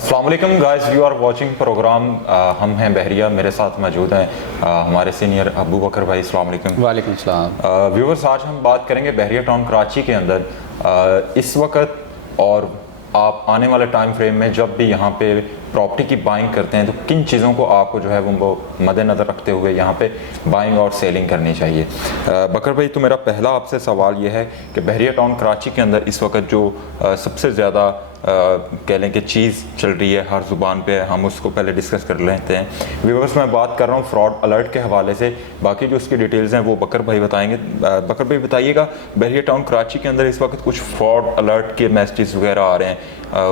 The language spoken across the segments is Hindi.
अस्सलाम वालेकुम guys, you are watching programme. हम हैं बहरिया, मेरे साथ मौजूद हैं हमारे सीनियर अबू बकर भाई। अस्सलाम वालेकुम। वालेकुम सलाम। व्यूवर्स, आज हम बात करेंगे बहरिया टाउन कराची के अंदर इस वक्त और आप आने वाले टाइम फ्रेम में जब भी यहाँ पे प्रॉपर्टी की बाइंग करते हैं तो किन चीज़ों को आपको जो है वो मद्देनज़र रखते हुए यहाँ पे बाइंग और सेलिंग करनी चाहिए। बकर भाई, तो मेरा पहला आपसे सवाल ये है कि बहरिया टाउन कराची के अंदर इस वक्त जो सबसे ज़्यादा कह लें कि चीज़ चल रही है, हर ज़ुबान पे, हम उसको पहले डिस्कस कर लेते हैं। व्यूअर्स, मैं बात कर रहा हूँ फ्रॉड अलर्ट के हवाले से, बाकी जो उसकी डिटेल्स हैं वो बकर भाई बताएंगे। बकर भाई बताइएगा, बहरिया टाउन कराची के अंदर इस वक्त कुछ फ्रॉड अलर्ट के मैसेजेस वगैरह आ रहे हैं,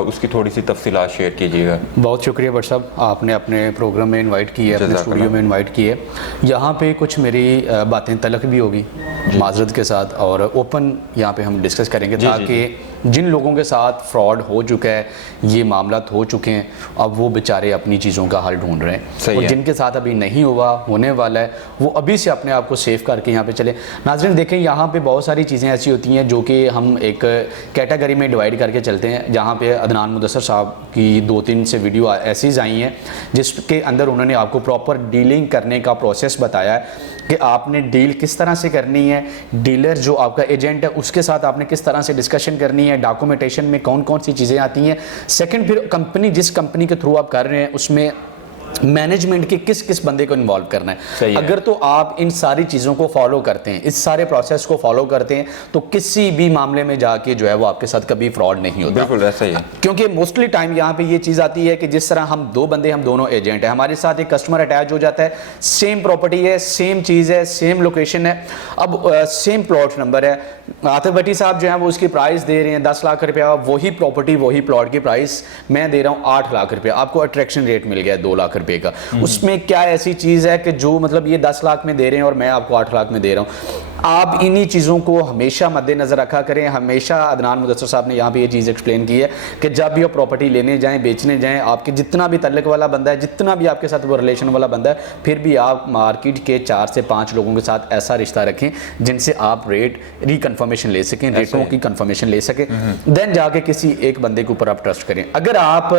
उसकी थोड़ी सी तफसीलात शेयर कीजिएगा। बहुत शुक्रिया बट साहब, आपने अपने प्रोग्राम में इनवाइट की है, अपने स्टूडियो में इनवाइट की है। यहाँ पे कुछ मेरी बातें तलख भी होगी माजरत के साथ, और ओपन यहाँ पे हम डिस्कस करेंगे ताकि जिन लोगों के साथ फ्रॉड हो चुका है, ये मामला हो चुके हैं, अब वो बेचारे अपनी चीज़ों का हल ढूंढ रहे हैं, और जिनके साथ अभी नहीं हुआ, होने वाला है, वो अभी से अपने आप को सेफ करके यहाँ पे चले। नाज़रीन देखें, यहाँ पे बहुत सारी चीज़ें ऐसी होती हैं जो कि हम एक कैटेगरी में डिवाइड करके चलते हैं। जहाँ पे अदनान मुदस्सर साहब की 2-3 से वीडियो ऐसी आई हैं जिसके अंदर उन्होंने आपको प्रॉपर डीलिंग करने का प्रोसेस बताया है कि आपने डील किस तरह से करनी है, डीलर जो आपका एजेंट है उसके साथ आपने किस तरह से डिस्कशन करनी है, डॉक्यूमेंटेशन में कौन कौन सी चीज़ें आती हैं। सेकंड, फिर कंपनी, जिस कंपनी के थ्रू आप कर रहे हैं उसमें मैनेजमेंट के किस किस बंदे को इन्वॉल्व करना है। अगर तो आप इन सारी चीज़ों को फॉलो करते हैं, इस सारे प्रोसेस को फॉलो करते हैं, तो किसी भी मामले में जाके जो है वो आपके साथ कभी फ्रॉड नहीं होता। बिल्कुल ऐसा ही है, क्योंकि मोस्टली टाइम यहाँ पे ये चीज़ आती है कि जिस तरह हम दो बंदे, हम दोनों एजेंट हैं, हमारे साथ एक कस्टमर अटैच हो जाता है, सेम प्रॉपर्टी है, सेम चीज़ है, सेम लोकेशन है, अब सेम प्लॉट नंबर है। आतिफ भट्टी साहब जो है वो उसकी प्राइस दे रहे हैं 10 लाख रुपया, वही प्रॉपर्टी वही प्लॉट की प्राइस मैं दे रहा हूँ 8 लाख रुपया, आपको अट्रैक्शन रेट मिल गया है 2 लाख रुपये का। उसमें क्या ऐसी चीज़ है कि जो मतलब ये 10 लाख में दे रहे हैं और मैं आपको 8 लाख में दे रहा हूँ। आप इन्हीं चीज़ों को हमेशा मद्देनज़र रखा करें। हमेशा अदनान मुदस्सर साहब ने यहाँ पे ये चीज़ एक्सप्लेन की है कि जब भी आप प्रॉपर्टी लेने जाएं, बेचने जाएं, आपके जितना भी तल्लक वाला बंदा है, जितना भी आपके साथ वो रिलेशन वाला बंदा है, फिर भी आप मार्केट के 4 से 5 लोगों के साथ ऐसा रिश्ता रखें जिनसे आप रेट रिकन्फर्मेशन ले सकें, रेटों की कन्फर्मेशन ले सकें, देन जाके किसी एक बंदे के ऊपर आप ट्रस्ट करें। अगर आप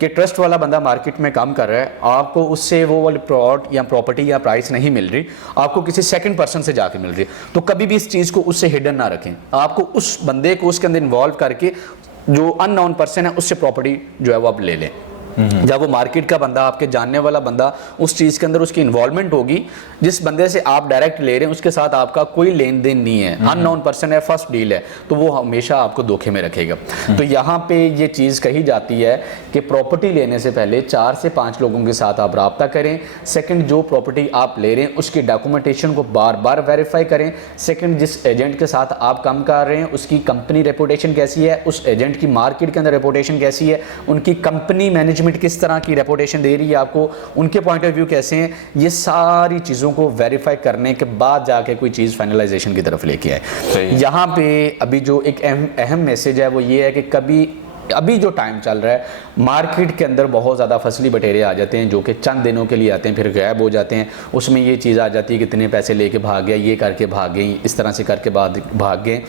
कि ट्रस्ट वाला बंदा मार्केट में काम कर रहा है, आपको उससे वो वाली प्लॉट या प्रॉपर्टी या प्राइस नहीं मिल रही, आपको किसी सेकंड पर्सन से जाके मिल रही, तो कभी भी इस चीज़ को उससे हिडन ना रखें। आपको उस बंदे को उसके अंदर इन्वॉल्व करके जो अननोन पर्सन है उससे प्रॉपर्टी जो है वो आप ले लें। जब वो मार्केट का बंदा, आपके जानने वाला बंदा, उस चीज़ के अंदर उसकी इन्वॉल्वमेंट होगी, जिस बंदे से आप डायरेक्ट ले रहे हैं उसके साथ आपका कोई लेन देन नहीं है, अननोन पर्सन है, फर्स्ट डील है, तो वो हमेशा आपको धोखे में रखेगा। तो यहाँ पे ये चीज़ कही जाती है कि प्रॉपर्टी लेने से पहले 4 से 5 लोगों के साथ आप रब्ता करें। सेकंड, जो प्रॉपर्टी आप ले रहे हैं उसकी डॉक्यूमेंटेशन को बार बार वेरीफाई करें। सेकंड, जिस एजेंट के साथ आप काम कर रहे हैं उसकी कंपनी रेपुटेशन कैसी है, उस एजेंट की मार्केट के अंदर रेपुटेशन कैसी है, उनकी कंपनी मैनेजमेंट किस तरह की रेपुटेशन दे रही है आपको, उनके पॉइंट ऑफ व्यू कैसे हैं, ये सारी चीज़ों को वेरीफाई करने के बाद जाके कोई चीज़ फाइनलाइजेशन की तरफ लेके आए। यहाँ पे अभी जो एक अहम मैसेज है वो ये है कि अभी जो टाइम चल रहा है, मार्केट के अंदर बहुत ज़्यादा फसली बटेरे आ जाते हैं जो कि चंद दिनों के लिए आते हैं, फिर गायब हो जाते हैं। उसमें ये चीज़ आ जाती है कि इतने पैसे लेके भाग गया, ये करके भाग गए, इस तरह से करके भाग गए।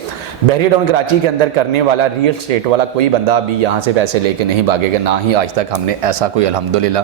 बहरिया टाउन कराची के अंदर करने वाला रियल स्टेट वाला कोई बंदा भी यहाँ से पैसे लेके नहीं भागेगा, ना ही आज तक हमने ऐसा कोई अल्हम्दुलिल्लाह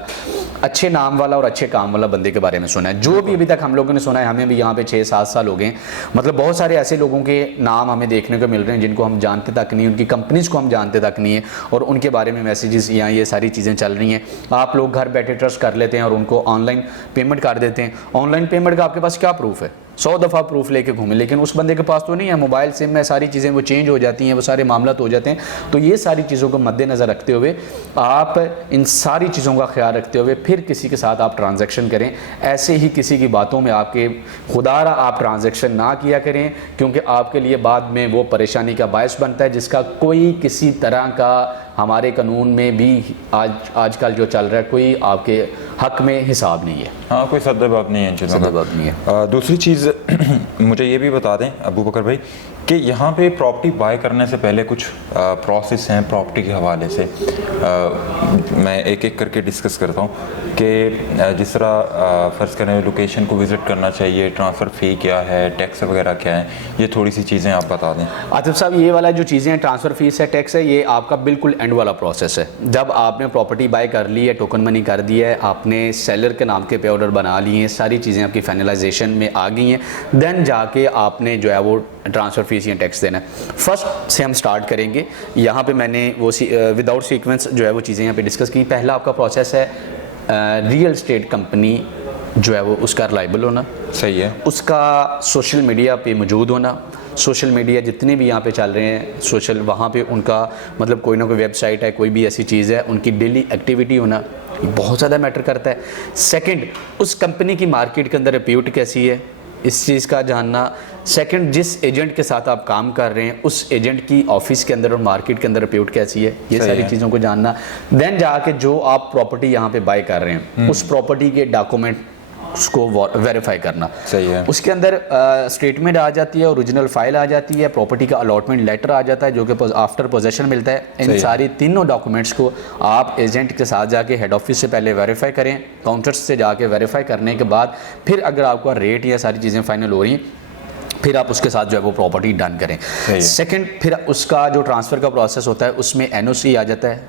अच्छे नाम वाला और अच्छे काम वाला बंदे के बारे में सुना है। जो भी अभी तक हम लोगों ने सुना है, हमें भी यहाँ पे 6-7 साल हो गए, मतलब बहुत सारे ऐसे लोगों के नाम हमें देखने को मिल रहे हैं जिनको हम जानते तक नहीं, उनकी कंपनीज़ को हम जानते तक नहीं है, और उनके बारे में मैसेजेस या ये सारी चीज़ें चल रही हैं। आप लोग घर बैठे ट्रस्ट कर लेते हैं और उनको ऑनलाइन पेमेंट कर देते हैं। ऑनलाइन पेमेंट का आपके पास क्या प्रूफ है? 100 दफ़ा प्रूफ लेके घूमें, लेकिन उस बंदे के पास तो नहीं है। मोबाइल सिम में सारी चीज़ें वो चेंज हो जाती हैं, वो सारे मामला हो जाते हैं। तो ये सारी चीज़ों को मद्देनज़र रखते हुए, आप इन सारी चीज़ों का ख्याल रखते हुए फिर किसी के साथ आप ट्रांजैक्शन करें। ऐसे ही किसी की बातों में आपके खुदारा आप ट्रांजैक्शन ना किया करें, क्योंकि आपके लिए बाद में वो परेशानी का बायस बनता है जिसका कोई किसी तरह का हमारे कानून में भी आजकल जो चल रहा है, कोई आपके हक में हिसाब नहीं है। हाँ, कोई सदबाब नहीं है इन चीज़ों का। नहीं है। दूसरी चीज़ मुझे ये भी बता दें अबू बकर भाई कि यहाँ पे प्रॉपर्टी बाय करने से पहले कुछ प्रोसेस हैं प्रॉपर्टी के हवाले से। मैं एक एक करके डिस्कस करता हूँ कि जिस तरह फ़र्ज़ करें लोकेशन को विज़िट करना चाहिए, ट्रांसफ़र फ़ी क्या है, टैक्स वगैरह क्या है, ये थोड़ी सी चीज़ें आप बता दें। आतिफ साहब, ये वाला जो चीज़ें हैं, ट्रांसफ़र फीस है, टैक्स है, ये आपका बिल्कुल एंड वाला प्रोसेस है। जब आपने प्रॉपर्टी बाय कर ली है, टोकन मनी कर दिया है, आपने सेलर के नाम के पे ऑर्डर बना लिए हैं, सारी चीज़ें आपकी फाइनलाइजेशन में आ गई हैं, देन जाके आपने जो है वो ट्रांसफ़र फीस या टैक्स देना है। फर्स्ट से हम स्टार्ट करेंगे। यहाँ पे मैंने वो विदाउट सीक्वेंस जो है वो चीज़ें यहाँ पे डिस्कस की। पहला आपका प्रोसेस है रियल एस्टेट कंपनी जो है वो उसका रिलायबल होना, सही है, उसका सोशल मीडिया पे मौजूद होना। सोशल मीडिया जितने भी यहाँ पे चल रहे हैं सोशल, वहाँ पे उनका मतलब कोई ना कोई वेबसाइट है, कोई भी ऐसी चीज़ है, उनकी डेली एक्टिविटी होना, ये बहुत ज़्यादा मैटर करता है। सेकंड, उस कंपनी की मार्केट के अंदर रिप्यूट कैसी है, इस चीज़ का जानना। सेकंड, जिस एजेंट के साथ आप काम कर रहे हैं उस एजेंट की ऑफिस के अंदर और मार्केट के अंदर रिप्यूट कैसी है, ये सारी चीज़ों को जानना। देन जाके जो आप प्रॉपर्टी यहाँ पे बाय कर रहे हैं उस प्रॉपर्टी के डॉक्यूमेंट उसको वेरीफाई करना। सही है। उसके अंदर स्टेटमेंट आ जाती है, ओरिजिनल फाइल आ जाती है, प्रॉपर्टी का अलॉटमेंट लेटर आ जाता है जो कि आफ्टर पोजेशन मिलता है। इन सारी तीनों डॉक्यूमेंट्स को आप एजेंट के साथ जाके हेड ऑफिस से पहले वेरीफाई करें, काउंटर्स से जाके वेरीफाई करने के बाद फिर अगर आपका रेट या सारी चीज़ें फाइनल हो रही हैं फिर आप उसके साथ जो है वो प्रॉपर्टी डन करें। सेकंड, फिर उसका जो ट्रांसफ़र का प्रोसेस होता है उसमें एनओसी आ जाता है,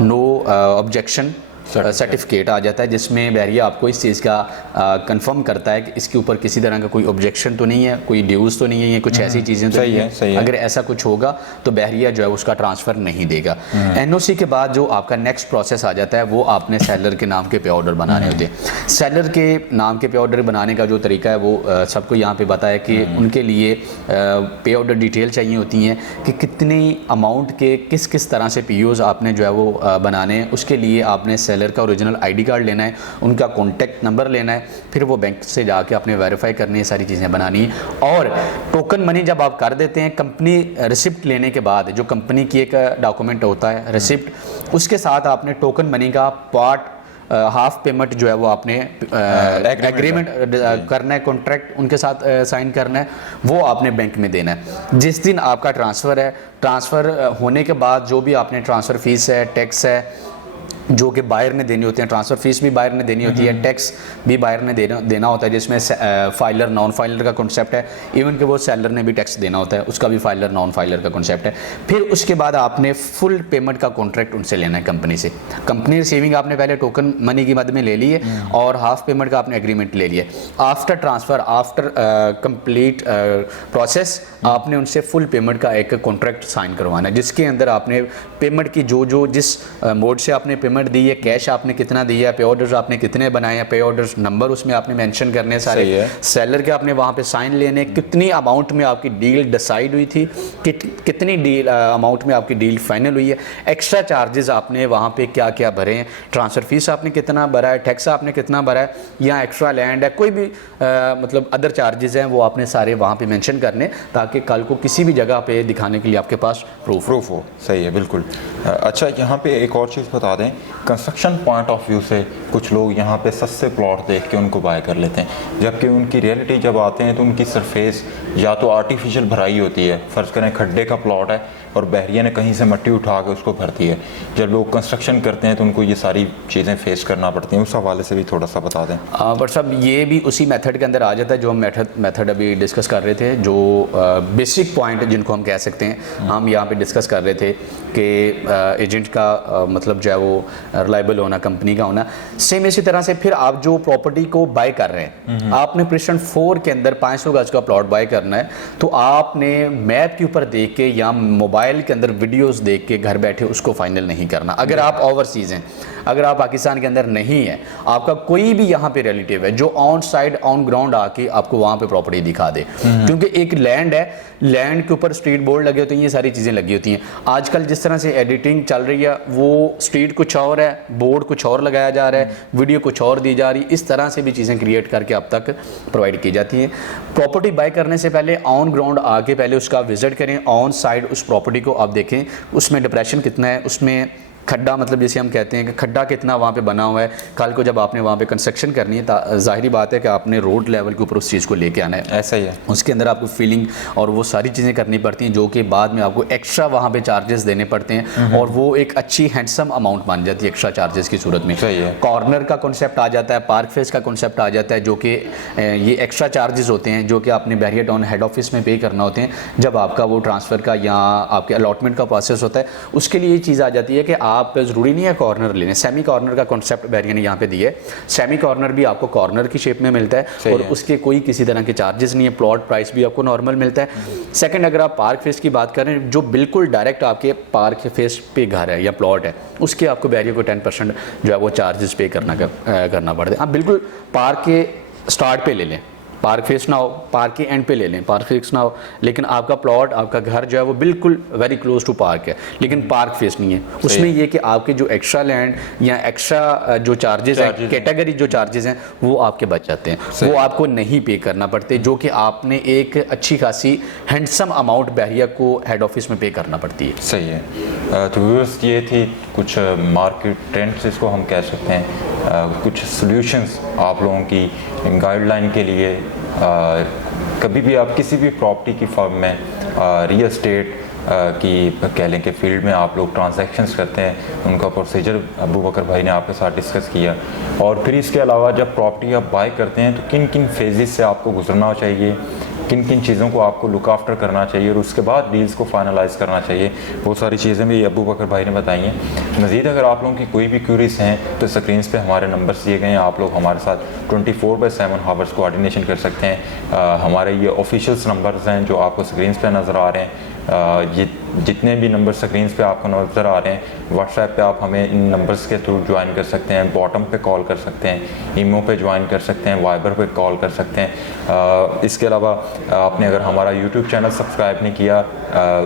नो ऑब्जेक्शन सर्टिफिकेट आ जाता है, जिसमें बहरिया आपको इस चीज़ का कंफर्म करता है कि इसके ऊपर किसी तरह का कोई ऑब्जेक्शन तो नहीं है, कोई ड्यूज़ तो नहीं है, कुछ ऐसी चीज़ें तो नहीं है। अगर ऐसा कुछ होगा तो बहरिया जो है उसका ट्रांसफ़र नहीं देगा। एनओसी के बाद जो आपका नेक्स्ट प्रोसेस आ जाता है वो आपने सेलर के नाम के पे ऑर्डर बनाने होते हैं। सेलर के नाम के पे ऑर्डर बनाने का जो तरीका है वो सबको यहाँ पे पता है कि उनके लिए पे ऑर्डर डिटेल चाहिए होती हैं कि कितनी अमाउंट के किस किस तरह से पीओज़ आपने जो है वो बनाने हैं। उसके लिए आपने सेलर का ओरिजिनल आईडी कार्ड लेना है, उनका कॉन्टैक्ट नंबर लेना है, फिर वो बैंक से जाके आपने वेरीफाई करनी है, सारी चीज़ें बनानी है। और टोकन मनी जब आप कर देते हैं, कंपनी रिसिप्ट लेने के बाद जो कंपनी की एक डॉक्यूमेंट होता है रिसिप्ट, उसके साथ आपने टोकन मनी का पार्ट हाफ पेमेंट जो है वो आपने एग्रीमेंट करना है, कॉन्ट्रैक्ट उनके साथ साइन करना है, वो आपने बैंक में देना है। जिस दिन आपका ट्रांसफ़र है, ट्रांसफ़र होने के बाद जो भी आपने ट्रांसफ़र फीस है, टैक्स है जो कि बायर ने देनी होती है, ट्रांसफ़र फीस भी बायर ने देनी होती है, टैक्स भी बायर ने देना होता है, जिसमें फाइलर नॉन फाइलर का कॉन्सेप्ट है। इवन कि वो सेलर ने भी टैक्स देना होता है, उसका भी फाइलर नॉन फाइलर का कॉन्सेप्ट है। फिर उसके बाद आपने फुल पेमेंट का कॉन्ट्रैक्ट उनसे लेना है कंपनी से। कंपनी रिसीविंग आपने पहले टोकन मनी की मद में ले ली है और हाफ पेमेंट का आपने एग्रीमेंट ले लिया। After transfer, after complete process आपने उनसे फुल पेमेंट का एक कॉन्ट्रैक्ट साइन करवाना है, जिसके अंदर आपने पेमेंट की जो जिस मोड से आपने पेमेंट दी है, कैश आपने कितना दिया है, पे ऑर्डर्स आपने कितने बनाए हैं, पे ऑर्डर्स नंबर उसमें आपने मेंशन करने सारे, सेलर के आपने वहाँ पे साइन लेने, कितनी अमाउंट में आपकी डील डिसाइड हुई थी, कितनी डील अमाउंट में आपकी डील फाइनल हुई है, एक्स्ट्रा चार्जेस आपने वहाँ पे क्या क्या भरे हैं, ट्रांसफ़र फीस आपने कितना भरा है, टैक्स आपने कितना भरा है, या एक्स्ट्रा लैंड है, कोई भी मतलब अदर चार्जेस हैं वो आपने सारे वहाँ पे मेंशन करने, ताकि कल को किसी भी जगह पे दिखाने के लिए आपके पास प्रूफ हो। सही है, बिल्कुल। अच्छा, यहाँ पे एक और चीज़ बता दें, कंस्ट्रक्शन पॉइंट ऑफ व्यू से कुछ लोग यहाँ पे सस्ते प्लॉट देख के उनको बाय कर लेते हैं, जबकि उनकी रियलिटी जब आते हैं तो उनकी सरफेस या तो आर्टिफिशियल भराई होती है। फ़र्ज़ करें खड्डे का प्लॉट है और बहरिया ने कहीं से मट्टी उठा के उसको भरती है। जब लोग कंस्ट्रक्शन करते हैं तो उनको ये सारी चीज़ें फेस करना पड़ती हैं। उस हवाले से भी थोड़ा सा बता दें। बट साहब, ये भी उसी मेथड के अंदर आ जाता है जो हम मेथड अभी डिस्कस कर रहे थे, जो बेसिक पॉइंट जिनको हम कह सकते हैं, हम यहाँ पे डिस्कस कर रहे थे कि एजेंट का मतलब जो है वो रिलायबल होना, कंपनी का होना। सेम इसी तरह से फिर आप जो प्रॉपर्टी को बाय कर रहे हैं, आपने प्रेस्टन 4 के अंदर 500 गज का प्लॉट बाय करना है, तो आपने मैप के ऊपर देख के या मोबाइल के अंदर वीडियोस देख के घर बैठे उसको फाइनल नहीं करना। अगर आप ओवरसीज़ हैं, अगर आप पाकिस्तान के अंदर नहीं है, आपका कोई भी यहाँ पे रिलेटिव है जो ऑन साइड ऑन ग्राउंड आके आपको वहाँ पे प्रॉपर्टी दिखा दे, क्योंकि एक लैंड है, लैंड के ऊपर स्ट्रीट बोर्ड लगे होते हैं, ये सारी चीज़ें लगी होती हैं। आजकल जिस तरह से एडिटिंग चल रही है, वो स्ट्रीट कुछ और है, बोर्ड कुछ और लगाया जा रहा है, वीडियो कुछ और दी जा रही, इस तरह से भी चीज़ें क्रिएट करके अब तक प्रोवाइड की जाती हैं। प्रॉपर्टी बाय करने से पहले ऑन ग्राउंड आके पहले उसका विजिट करें, ऑन साइड उस प्रॉपर्टी को आप देखें, उसमें डिप्रेशन कितना है, उसमें खड्डा मतलब जैसे हम कहते हैं कि खड्डा कितना वहाँ पे बना हुआ है, कल को जब आपने वहाँ पे कंस्ट्रक्शन करनी है ज़ाहिरी बात है कि आपने रोड लेवल के ऊपर उस चीज़ को लेके आना है। ऐसा ही है। उसके अंदर आपको फीलिंग और वो सारी चीज़ें करनी पड़ती हैं जो कि बाद में आपको एक्स्ट्रा वहाँ पे चार्जेस देने पड़ते हैं और वो एक अच्छी हैंडसम अमाउंट बन जाती है एक्स्ट्रा चार्जेस की सूरत में। सही है। कॉर्नर का कॉन्सेप्ट आ जाता है, पार्क फेस का कॉन्सेप्ट आ जाता है, जो कि ये एक्स्ट्रा चार्जेस होते हैं जो कि आपने बहरिया टाउन हेड ऑफिस में पे करना होते हैं जब आपका वो ट्रांसफ़र का या आपके अलॉटमेंट का प्रोसेस होता है। उसके लिए ये चीज़ आ जाती है कि आप ज़रूरी नहीं है कॉर्नर लेने, सेमी कॉर्नर का कॉन्सेप्ट बहरिया ने यहाँ पे दिया है। सेमी कॉर्नर भी आपको कॉर्नर की शेप में मिलता है और उसके कोई किसी तरह के चार्जेस नहीं है, प्लॉट प्राइस भी आपको नॉर्मल मिलता है। सेकंड, अगर आप पार्क फेस की बात करें जो बिल्कुल डायरेक्ट आपके पार्क फेस पे घर है या प्लॉट है, उसके आपको बहरिया को 10% जो है वो चार्जेस पे करना पड़ता है। आप बिल्कुल पार्क के स्टार्ट पे ले लें, पार्क फेस ना हो, पार्क के एंड पे ले लें, पार्क फेस ना हो, लेकिन आपका प्लॉट आपका घर जो है वो बिल्कुल वेरी क्लोज टू पार्क है लेकिन पार्क फेस नहीं है। उसमें ये कि आपके जो एक्स्ट्रा लैंड या एक्स्ट्रा जो चार्जेस हैं, कैटेगरी जो चार्जेस हैं वो आपके बच जाते हैं, वो आपको नहीं पे करना पड़ते, जो कि आपने एक अच्छी खासी हैंडसम अमाउंट बहरिया को हेड ऑफिस में पे करना पड़ती है। सही है। तो व्यूअर्स ये थी कुछ मार्केट ट्रेंड्स इसको हम कह सकते हैं, कुछ सॉल्यूशंस आप लोगों की गाइडलाइन के लिए। कभी भी आप किसी भी प्रॉपर्टी की फर्म में रियल एस्टेट की कह लें कि फील्ड में आप लोग ट्रांजैक्शंस करते हैं, उनका प्रोसीजर अबू बकर भाई ने आपके साथ डिस्कस किया। और फिर इसके अलावा जब प्रॉपर्टी आप बाय करते हैं तो किन किन फेजेस से आपको गुजरना चाहिए, किन किन चीज़ों को आपको लुक आफ्टर करना चाहिए और उसके बाद डील्स को फाइनलाइज करना चाहिए, वो सारी चीज़ें भी अबू बकर भाई ने बताई हैं। मज़ीद अगर आप लोगों की कोई भी क्यूरीज हैं तो स्क्रीन पे हमारे नंबर्स दिए गए हैं, आप लोग हमारे साथ 24/7 हावर्स कोऑर्डिनेशन कर सकते हैं। हमारे ये ऑफिशियल्स नंबर्स हैं जो आपको स्क्रीन पे नज़र आ रहे हैं। ये जितने भी नंबर स्क्रीन पे आपको नज़र आ रहे हैं, व्हाट्सएप पे आप हमें इन नंबर्स के थ्रू ज्वाइन कर सकते हैं, बॉटम पे कॉल कर सकते हैं, ईमो पे ज्वाइन कर सकते हैं, वाइबर पे कॉल कर सकते हैं। इसके अलावा आपने अगर हमारा यूट्यूब चैनल सब्सक्राइब नहीं किया,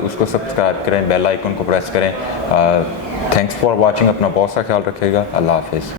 उसको सब्सक्राइब करें, बेल आइकन को प्रेस करें। Thanks for watching. अपना बहुत सा ख्याल रखिएगा। अल्लाह हाफिज़।